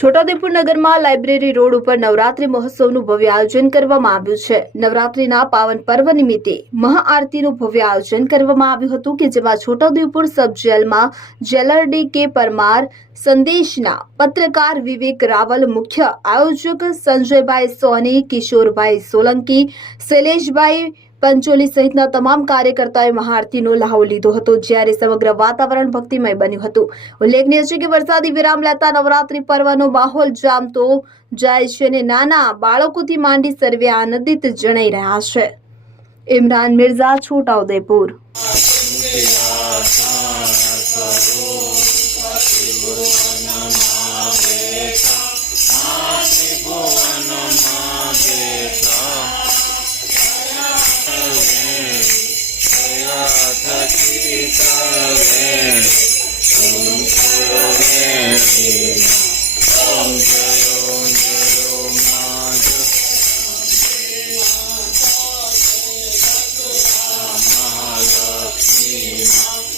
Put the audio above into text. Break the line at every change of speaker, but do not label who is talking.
છોટાઉદેપુર નગરમાં library road ઉપર નવરાત્રી મહોત્સવનું ભવ્ય આયોજન કરવામાં આવ્યું છે. નવરાત્રીના પાવન પર્વ નિમિત્તે મહાઆરતીનું ભવ્ય આયોજન કરવામાં આવ્યું હતું કે જેમાં છોટાઉદેપુર સબ જેલમાં જેલર ડી કે પરમાર, સંદેશના પત્રકાર વિવેક રાવલ, મુખ્ય આયોજક સંજયભાઈ સોની, કિશોરભાઈ સોલંકી, શૈલેષભાઈ પંચોલી સહિતના તમામ કાર્યકર્તાઓએ મહાઆરતીનો લહાવો લીધો હતો, જ્યારે સમગ્ર વાતાવરણ ભક્તિમય બન્યું હતું. ઉલ્લેખનીય છે કે વરસાદી વિરામ લેતા નવરાત્રી પર્વનો માહોલ જામતો જાય છે અને નાના બાળકોથી માંડી સર્વે આનંદિત જણાઈ રહ્યા છે. ઇમરાન મિર્ઝા છોટાઉદેપુર
Amen.